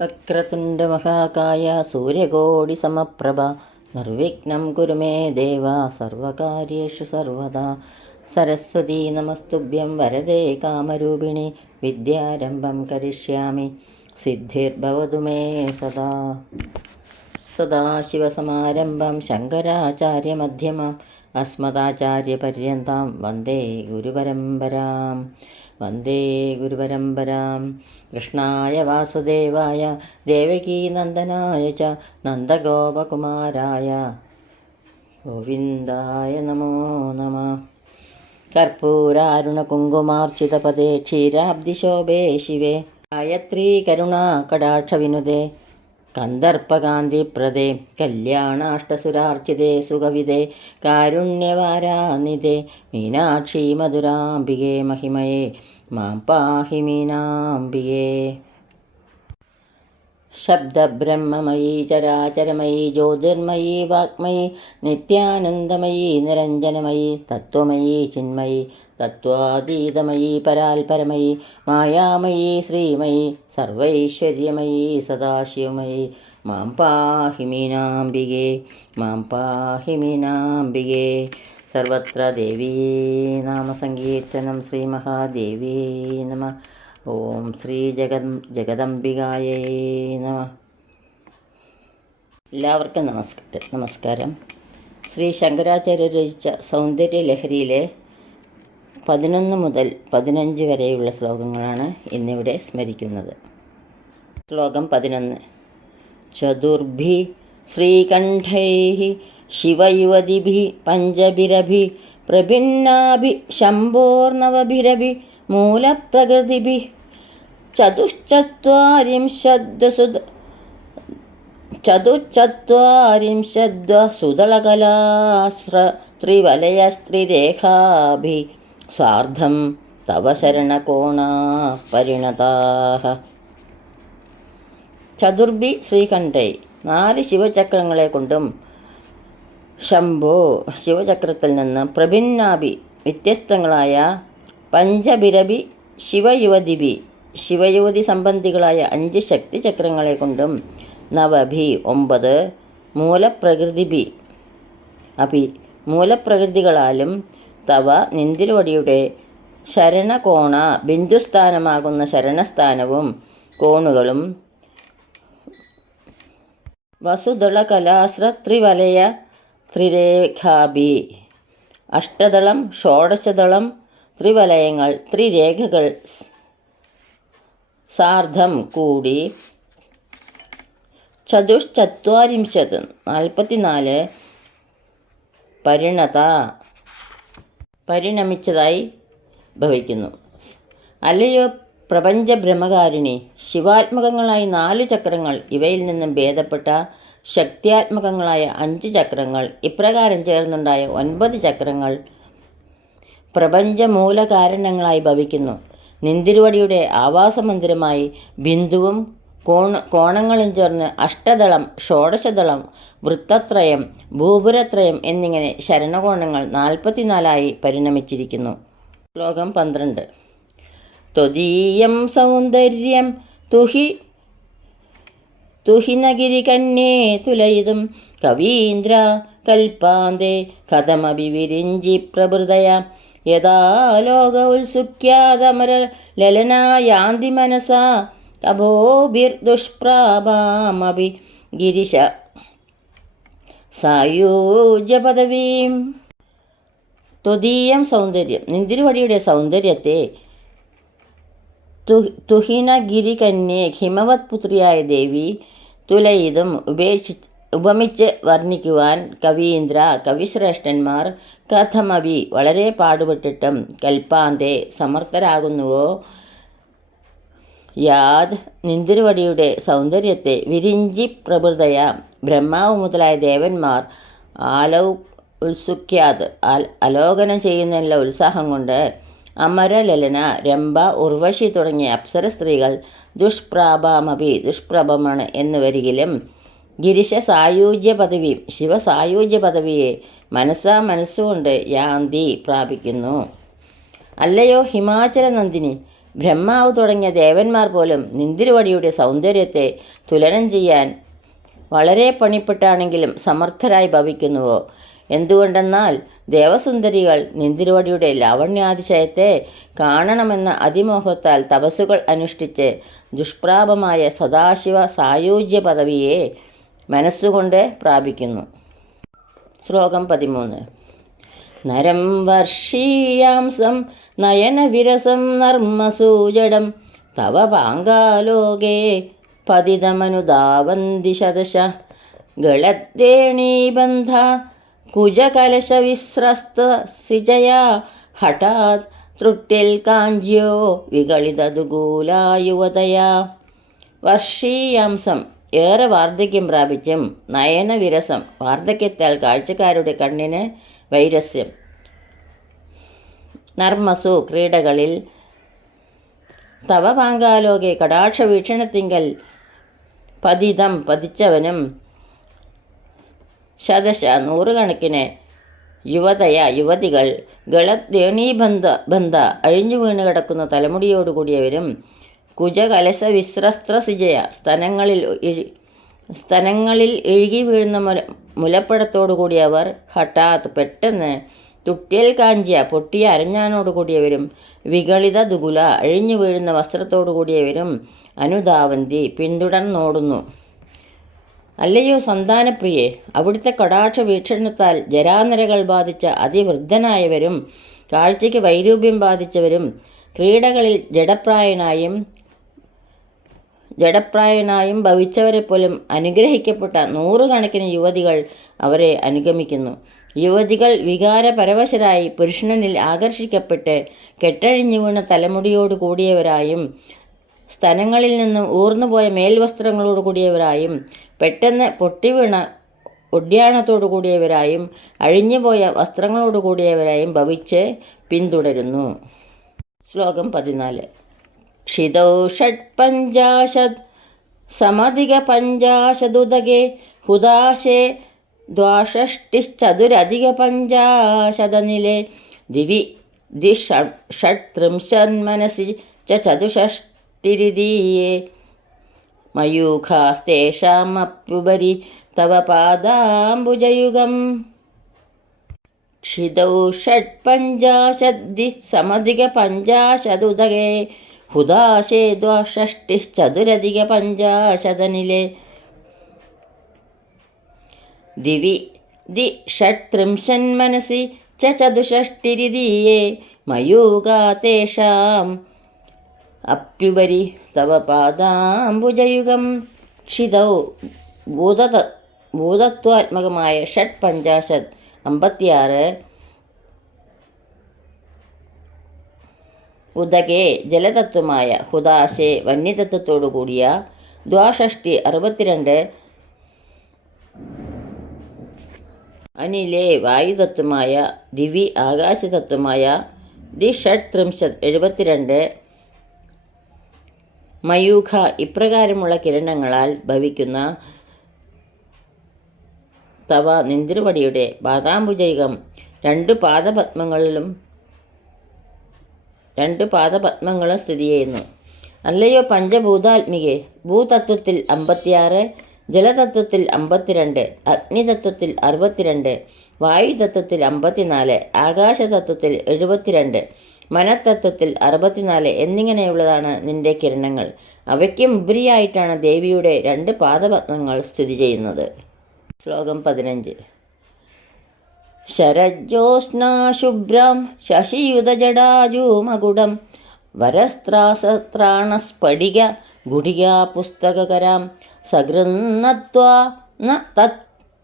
വക്രതുണ്ടമഹാകായ സൂര്യകോടിസമപ്രഭ നിർവിഘ്നം കുരു മേ ദേവ സർവകാര്യേഷു സർവദാ. സരസ്വതീ നമസ്തുഭ്യം വരദേ കാമരൂപിണി വിദ്യാരംഭം കരിഷ്യാമി സിദ്ധിർഭവതു മേ സദാ. സദാശിവസമാരംഭം ശങ്കരാചാര്യമധ്യമാം അസ്മദാചാര്യപര്യന്താം വന്ദേ ഗുരുപരമ്പരാം. കൃഷ്ണായ വാസുദേവായ ദേവകീനന്ദനായ ച നന്ദഗോപകുമാരായ ഗോവിന്ദായ നമോ നമഃ. കർപ്പൂരാരുണകുങ്കുമാർച്ചിതപദേ ക്ഷീരാബ്ദിശോഭേ ശിവേ ഗായത്രീ കരുണാകടാക്ഷവിനുദേ കന്ദർപ്പകാന്തിപ്രദേ കല്യാണാഷ്ടസുരാർച്ചിതേ സുഖവിദേ കാരുണ്യവാരാനിധേ മീനാക്ഷി മധുരാംബികേ മഹിമയേ മാം പാഹി മീനാംബികേ. ശബ്ദബ്രഹ്മമയീ ചരാചരമയീ ജ്യോതിർമയീ വാഗ്മയീ നിത്യാനന്ദമയീ നിരഞ്ജനമയീ തത്വമയീ ചിന്മയീ തത്വാതീതമയീ പരാൽപരമയീ മായാമയീ ശ്രീമയീ സർവൈശ്വര്യമയീ സദാശിവമയീ മാം പാഹി മീനാംബികേ മാം പാഹി മീനാംബികേ. സർവത്ര ദേവീ നാമസങ്കീർത്തനം. ശ്രീ മഹാദേവീ നമഃ. ഓം ശ്രീ ജഗദംബികായേ നമഃ. എല്ലാവർക്കും നമസ്കാരം. ശ്രീ ശങ്കരാചാര്യർ രചിച്ച സൗന്ദര്യലഹരിയിലെ 11 മുതൽ 15 വരെയുള്ള ശ്ലോകങ്ങളാണ് ഇന്നിവിടെ സ്മരിക്കുന്നത്. ശ്ലോകം 11. ചതുർഭി ശ്രീകണ്ഠൈഃ ശിവയുവതിഭിഃ പഞ്ചഭിരഭിഃ പ്രഭിന്നാഭിഃ ശംഭോർനവഭിരഭിഃ മൂലപ്രകൃതിഭിഃ ചതുശ്ചത്വാരിംശദ്വസുതളകലാസ്ത്രിവലയസ്ത്രിരേഖാഭിः സാർദ്ധം തവ ശരണകോണാ പരിണതാഃ. ചതുർഭി ശ്രീകണ്ഠൈ 4 ശിവചക്രങ്ങളെ കൊണ്ടും ശംഭോ ശിവചക്രത്തിൽ നിന്ന് പ്രഭിന്നാഭി വ്യത്യസ്തങ്ങളായ പഞ്ചഭിരഭി ശിവയുവതിഭി ശിവയുവതി സംബന്ധികളായ 5 ശക്തിചക്രങ്ങളെ കൊണ്ടും നവഭി 9 മൂലപ്രകൃതിഭി അഭി മൂലപ്രകൃതികളാലും തവ നിന്തിരുവടിയുടെ ശരണകോണ ബിന്ദുസ്ഥാനമാകുന്ന ശരണസ്ഥാനവും കോണുകളും വസുദളകലാശ്രത്രിവലയ ത്രിരേഖാഭി അഷ്ടദളം ഷോഡശദളം ത്രിവലയങ്ങൾ ത്രിരേഖകൾ സാർദ്ധം കൂടി 44 പരിണമിച്ചതായി ഭവിക്കുന്നു. അല്ലയോ പ്രപഞ്ച ബ്രഹ്മകാരിണി, ശിവാത്മകങ്ങളായ 4 ചക്രങ്ങൾ, ഇവയിൽ നിന്നും ഭേദപ്പെട്ട ശക്തിയാത്മകങ്ങളായ 5 ചക്രങ്ങൾ, ഇപ്രകാരം ചേർന്നുണ്ടായ 9 ചക്രങ്ങൾ പ്രപഞ്ചമൂലകാരണങ്ങളായി ഭവിക്കുന്നു. നിന്തിരുവടിയുടെ ആവാസമന്ദിരമായി ബിന്ദുവും കോണങ്ങളും ചേർന്ന് അഷ്ടദളം ഷോഡശദളം വൃത്തത്രയം ഭൂപുരത്രയം എന്നിങ്ങനെ ശരണകോണങ്ങൾ 44 പരിണമിച്ചിരിക്കുന്നു. ശ്ലോകം 12. ത്വദീയം സൗന്ദര്യം തുഹിനഗിരികന്യേ തുലയിതും കവീന്ദ്ര കൽപ്പാന്തേ കഥമഭി വിരിഞ്ചി പ്രഭൃതയ യഥാ ലോക ഉത്സുക്യാതമര ലലനായാന്തി മനസാ തപോഭിർദുഷ്പ്രാഭാമഭി ഗിരിശ സായൂജ്യപദവീം. ത്വദീയം സൗന്ദര്യം, നിന്തിരുവടിയുടെ സൗന്ദര്യത്തെ തുഹിനഗിരികന്യേ ഹിമവത് പുത്രിയായ ദേവി തുലയിതും ഉപമിച്ച് വർണ്ണിക്കുവാൻ കവീന്ദ്ര കവിശ്രേഷ്ഠന്മാർ കഥമഭി വളരെ പാടുപെട്ടിട്ടും കൽപ്പാന്തേ സമർത്ഥരാകുന്നുവോ യാദ് നിന്തിരുവടിയുടെ സൗന്ദര്യത്തെ വിരിഞ്ചി പ്രഭൃതയ ബ്രഹ്മാവ് മുതലായ ദേവന്മാർ ഉത്സുക്യാത് അലോകനം ചെയ്യുന്നതിനുള്ള ഉത്സാഹം കൊണ്ട് അമരലലന രംഭ ഉർവശി തുടങ്ങിയ അപ്സര സ്ത്രീകൾ ദുഷ്പ്രാഭാമഭി ദുഷ്പ്രഭമാണ് എന്ന് വരികിലും ഗിരിശ സായൂജ്യ പദവിയും ശിവസായൂജ്യ പദവിയെ മനസ്സുകൊണ്ട് യാന്തി പ്രാപിക്കുന്നു. അല്ലയോ ഹിമാചല നന്ദിനി, ബ്രഹ്മാവ് തുടങ്ങിയ ദേവന്മാർ പോലും നിന്തിരുവടിയുടെ സൗന്ദര്യത്തെ തുലനം ചെയ്യാൻ വളരെ പണിപ്പെട്ടാണെങ്കിലും സമർത്ഥരായി ഭവിക്കുന്നുവോ? എന്തുകൊണ്ടെന്നാൽ ദേവസുന്ദരികൾ നിന്തിരുവടിയുടെ ലാവണ്യാതിശയത്തെ കാണണമെന്ന അതിമോഹത്താൽ തപസ്സുകൾ അനുഷ്ഠിച്ച് ദുഷ്പ്രാപമായ സദാശിവ സായുജ്യ പദവിയെ മനസ്സുകൊണ്ട് പ്രാപിക്കുന്നു. ശ്ലോകം 13. നരം വർഷീയാംസം നയനവിരസം നർമ്മസൂജടം തവ പാങ്കാലോകേ പതിതമനുദാവന്തി ശതശ ഗളദ്വേണീബന്ധ കുജകലശവിസ്രസ്തസിജയാ ഹഠാത് തൃട്ടിൽ കാഞ്ച്യോ വികളിതദുകൂലാ യുവതയാ. വർഷീയാംസം ഏറെ വാർദ്ധക്യം പ്രാപിച്ചും നയനവിരസം വാർദ്ധക്യത്താൽ കാഴ്ചക്കാരുടെ കണ്ണിന് വൈരസ്യം. നർമ്മസു ക്രീഡകളിൽ തവ പാങ്കാലോകെ കടാക്ഷ വീക്ഷണത്തിങ്കൽ പതിതം പതിച്ചവനും ശതശ നൂറുകണക്കിന് യുവതയ യുവതികൾ ഗളദ്വേണീബന്ധ അഴിഞ്ഞു വീണ് കിടക്കുന്ന തലമുടിയോടുകൂടിയവരും കുജകലശ വിസ്രസ്ത്രസിജയ സ്തനങ്ങളിൽ ഇഴുകി വീഴുന്ന മുലപ്പടത്തോടുകൂടിയവർ ഹഠാത്ത് പെട്ടെന്ന് തുട്ടിയൽ കാഞ്ചിയ പൊട്ടിയ അരഞ്ഞാനോടുകൂടിയവരും വികളിത ദുകുല അഴിഞ്ഞു വീഴുന്ന വസ്ത്രത്തോടുകൂടിയവരും അനുധാവന്തി പിന്തുടർന്നോടുന്നു. അല്ലയോ സന്താനപ്രിയെ, അവിടുത്തെ കടാക്ഷ വീക്ഷണത്താൽ ജരാനരകൾ ബാധിച്ച അതിവൃദ്ധനായവരും കാഴ്ചയ്ക്ക് വൈരൂപ്യം ബാധിച്ചവരും ക്രീഡകളിൽ ജഡപ്രായനായും ഭവിച്ചവരെ പോലും അനുഗ്രഹിക്കപ്പെട്ട നൂറുകണക്കിന് യുവതികൾ അവരെ അനുഗമിക്കുന്നു. യുവതികൾ വികാരപരവശരായി പുരുഷനിൽ ആകർഷിക്കപ്പെട്ട് കെട്ടഴിഞ്ഞു വീണ തലമുടിയോട് കൂടിയവരായും സ്തനങ്ങളിൽ നിന്നും ഊർന്നുപോയ മേൽവസ്ത്രങ്ങളോട് കൂടിയവരായും പെട്ടെന്ന് പൊട്ടിവീണ ഒഡ്യാണത്തോടു കൂടിയവരായും അഴിഞ്ഞുപോയ വസ്ത്രങ്ങളോട് കൂടിയവരായും ഭവിച്ച് പിന്തുടരുന്നു. ശ്ലോകം 14. ക്ഷിതൗ ഷഡ്പഞ്ചാശത് സമധിക പഞ്ചാശതുദകേ ഹുദാശേ ദ്വാഷഷ്ടിശ്ചതുരധിക പഞ്ചാശതനിലെ ദിവി ഷട്ത്രിംശന്മനസി ചതുഷഷ്ടിരിതീയേ മയൂഖാസ്തേഷാമപ്യുപരി തവ പാദാംബുജയുഗം. ക്ഷിതൗ ഷഡ്പഞ്ചാശദ്ദി സമധിക പഞ്ചാശതുദകേ ഹുദാശേ ദ്വാഷഷ്ടിശ്ചതുരധിക പഞ്ചാശതനിലെ ദിവി ഷട്ത്രിംശന്മനസി ചതുഷഷ്ടിരിതീയേ മയൂഖാ തേഷാം അപ്യുപരി തവ പാദാംബുജയുഗം. ക്ഷിതൗ ഭൂതത്വാത്മകമായ ഷഡ് പഞ്ചാശത് 56 ഉദകേ ജലതത്വമായ ഹുദാശേ വന്യതത്വത്തോടു കൂടിയ ദ്വാഷഷ്ടി 62 അനിലേ വായുതത്വമായ ദിവി ആകാശതത്വമായ ഷട്ത്രിംശത് 72 മയൂഖ ഇപ്രകാരമുള്ള കിരണങ്ങളാൽ ഭവിക്കുന്ന തവ നിന്തിരുവടിയുടെ പാദാംബുജയുഗം രണ്ട് പാദപത്മങ്ങളും സ്ഥിതി ചെയ്യുന്നു. അല്ലയോ പഞ്ചഭൂതാത്മികെ, ഭൂതത്വത്തിൽ 56, ജലതത്വത്തിൽ 52, അഗ്നിതത്വത്തിൽ 62, വായുതത്വത്തിൽ 54, ആകാശതത്വത്തിൽ 72, മനത്തത്വത്തിൽ 64 എന്നിങ്ങനെയുള്ളതാണ് നിന്റെ കിരണങ്ങൾ. അവയ്ക്കും ഉപരിയായിട്ടാണ് ദേവിയുടെ രണ്ട് പാദപത്മങ്ങൾ സ്ഥിതി ചെയ്യുന്നത്. ശ്ലോകം 15. ശരജ്യോത്സ്നാശുഭ്രം ശശിയുതജടാജൂമകുടം വരസ്ത്രാസത്രാണസ്ഫടിക ഗുഡികാ പുസ്തകകരാം സഗൃന്നത്വാ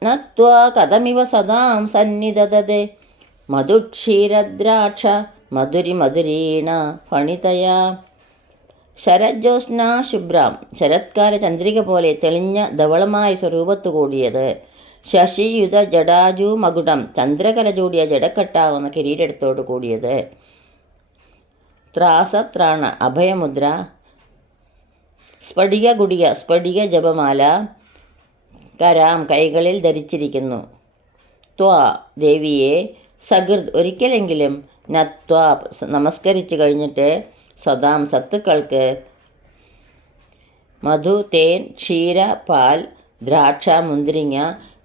നത്വാ കഥമിവ സദാം സന്നിധതതെ മധുക്ഷീരദ്രാക്ഷ മധുരീണ ഫണിതയാ. ശരജ്യോത്സ്നാ ശുഭ്രാം, ശരത്കാല ചന്ദ്രിക പോലെ തെളിഞ്ഞ ധവളമായ സ്വരൂപത്തു കൂടിയത്. ശശിയുത ജടാജു മകുടം, ചന്ദ്രകല ചൂടിയ ജടക്കെട്ടാവുന്ന കിരീടത്തോടു കൂടിയത്. ത്രാസത്രാണ, അഭയമുദ്ര. സ്ഫടിക ഗുഡിക, സ്ഫടിക ജപമാല. കരാം, കൈകളിൽ ധരിച്ചിരിക്കുന്നു. ത്വാ, ദേവിയെ. സകൃത്, ഒരിക്കലെങ്കിലും. നത്വാ, നമസ്കരിച്ചു കഴിഞ്ഞിട്ട്. സദാം സത്തുക്കൾക്ക് മധു, തേൻ, ക്ഷീര, പാൽ, ദ്രാക്ഷ, മുന്തിരിങ്ങ,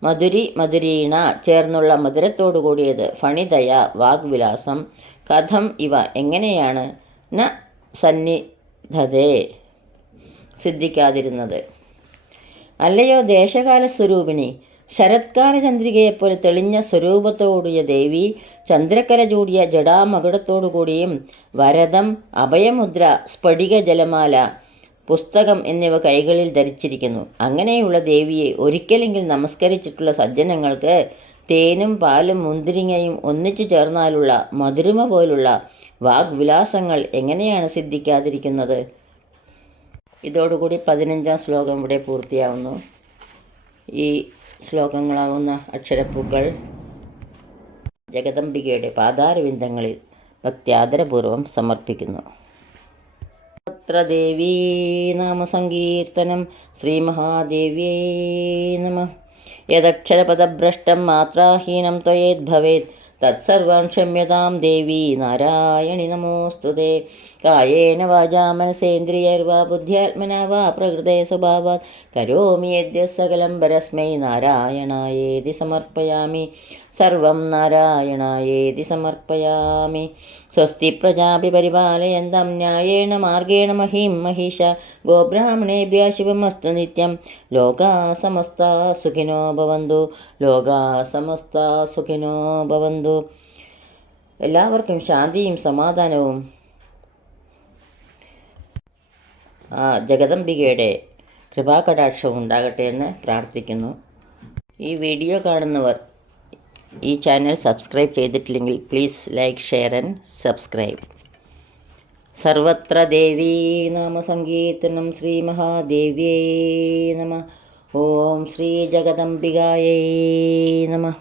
മധുരീണ ചേർന്നുള്ള മധുരത്തോടു കൂടിയത്, ഫണിതയ വാഗ്വിലാസം, കഥം ഇവ എങ്ങനെയാണ് ന സന്നിധതേ സിദ്ധിക്കാതിരുന്നത്. അല്ലയോ ദേശകാല സ്വരൂപിണി, ശരത്കാല ചന്ദ്രികയെപ്പോലെ തെളിഞ്ഞ സ്വരൂപത്തോടുകൂടിയ ദേവി ചന്ദ്രക്കര ചൂടിയ ജടാമകുടത്തോടുകൂടിയും വരദം, അഭയമുദ്ര, സ്ഫടിക ജലമാല, പുസ്തകം എന്നിവ കൈകളിൽ ധരിച്ചിരിക്കുന്നു. അങ്ങനെയുള്ള ദേവിയെ ഒരിക്കലെങ്കിലും നമസ്കരിച്ചിട്ടുള്ള സജ്ജനങ്ങൾക്ക് തേനും പാലും മുന്തിരിങ്ങയും ഒന്നിച്ചു ചേർന്നാലുള്ള മധുരിമ പോലുള്ള വാഗ്വിലാസങ്ങൾ എങ്ങനെയാണ് സിദ്ധിക്കാതിരിക്കുന്നത്? ഇതോടുകൂടി 15-ാം ശ്ലോകം ഇവിടെ പൂർത്തിയാവുന്നു. ഈ ശ്ലോകങ്ങളാവുന്ന അക്ഷരപ്പൂക്കൾ ജഗദംബികയുടെ പാതാരവിന്ദങ്ങളിൽ ഭക്ത്യാദരപൂർവം സമർപ്പിക്കുന്നു. സർവത്ര ദേവീ നാമസങ്കീർത്തനം. ശ്രീമഹാദേവ്യൈ നമഃ. യദക്ഷരപദഭ്രഷ്ടം മാത്രാഹീനം ത്വയേദ്ഭവേത് തത്സർവം ക്ഷമ്യതാം ദേവി നാരായണി നമോസ്തുതേ. കായേന വാചാ മനസേന്ദ്രിയൈർവാ ബുദ്ധ്യാത്മനാ വാ പ്രകൃതേ സ്വഭാവാത് കരോമി യദ്യത് സകലം പരസ്മൈ നാരായണായേതി സമർപ്പയാമി. സർവം നാരായണായേതി സമർപ്പയാമി. സ്വസ്തി പ്രജാഭി പരിപാലയന്തം ന്യായേണ മാർഗേണ മഹീം മഹിഷ. ഗോബ്രാഹ്മണേഭ്യഃ ശുഭമസ്തു നിത്യം. ലോകാ സമസ്താ സുഖിനോ ഭവന്തു. ലോകാ സമസ്താ സുഖിനോ ഭവന്തു. എല്ലാവർക്കും ശാന്തിയും സമാധാനവും ജഗദംബികയുടെ കൃപാകടാക്ഷവും ഉണ്ടാകട്ടെ എന്ന് പ്രാർത്ഥിക്കുന്നു. ഈ വീഡിയോ കാണുന്നവർ ഈ ചാനൽ സബ്സ്ക്രൈബ് ചെയ്തിട്ടില്ലെങ്കിൽ please like, share and subscribe. സർവത്ര ദേവീ നാമസങ്കീർത്തനം. ശ്രീ മഹാദേവ്യൈ നമഃ. ഓം ശ്രീ ജഗദംബികായൈ നമഃ.